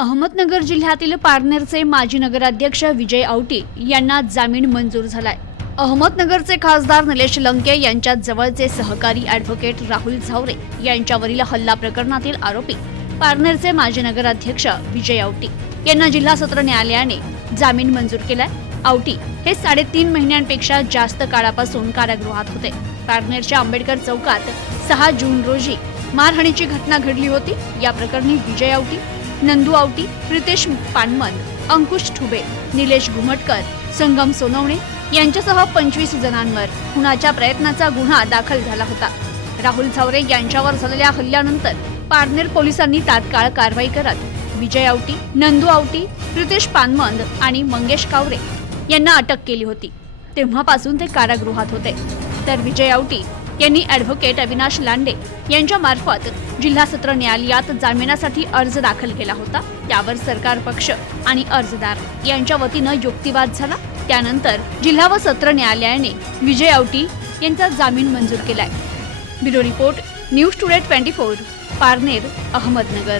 अहमदनगर जिल्ह्यातील पारनेरचे माजी नगराध्यक्ष विजय औटी यांना जामीन मंजूर झालाय. अहमदनगरचे खासदार निलेश लंके यांच्या जवळचे सहकारी ॲडव्होकेट राहुल झावरे यांच्यावरील हल्ला प्रकरणातील आरोपी पारनेरचे माजी नगराध्यक्ष विजय औटी यांना जिल्हा सत्र न्यायालयाने जामीन मंजूर केलाय. औटी हे साडेतीन महिन्यांपेक्षा जास्त काळापासून कारागृहात होते. पारनेरच्या आंबेडकर चौकात सहा जून रोजी मारहाणीची घटना घडली होती. या प्रकरणी विजय आवटी नंदू आवटी प्रितेश पानमन अंकुश ठुबे निलेश घुमटकर संगम सोनवणे यांच्यासह पंचवीस जणांवर खुनाच्या प्रयत्नाचा गुन्हा दाखल झाला होता. राहुल झावरे यांच्यावर झालेल्या हल्ल्यानंतर पारनेर पोलिसांनी तात्काळ कारवाई करत विजय आवटी नंदू आवटी प्रितेश पानमंद आणि मंगेश कावरे यांना अटक केली होती. तेव्हापासून ते कारागृहात होते. तर विजय आवटी यांनी ॲडव्होकेट अविनाश लांडे यांच्यामार्फत जिल्हा सत्र न्यायालयात जामिनासाठी अर्ज दाखल केला होता. त्यावर सरकार पक्ष आणि अर्जदार यांच्या वतीनं युक्तिवाद झाला. त्यानंतर जिल्हा व सत्र न्यायालयाने विजय आवटी यांचा जामीन मंजूर केलाय. Bureau report news today twenty four Parner Ahmednagar.